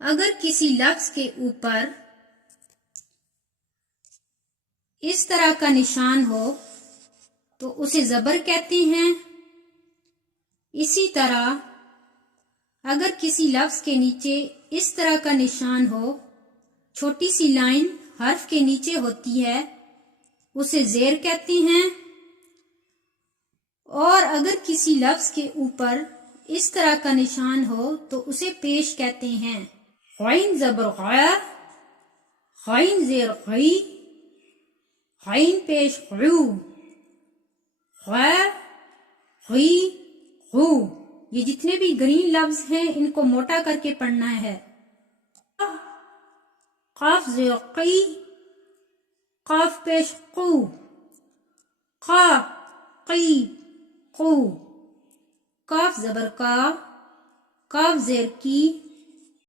اگر کسی لفظ کے اوپر اس طرح کا نشان ہو تو اسے زبر کہتے ہیں. اسی طرح اگر کسی لفظ کے نیچے اس طرح کا نشان ہو، چھوٹی سی لائن حرف کے نیچے ہوتی ہے، اسے زیر کہتے ہیں. اور اگر کسی لفظ کے اوپر اس طرح کا نشان ہو تو اسے پیش کہتے ہیں. غین زبر غا، غین زیر غی، غین پیش غو، غا، غی، غو. یہ جتنے بھی گرین لفظ ہیں ان کو موٹا کر کے پڑھنا ہے. قاف زیر قی، قاف پیش قو، قا، قی، قو. کاف زبر کا، کاف زیر کی،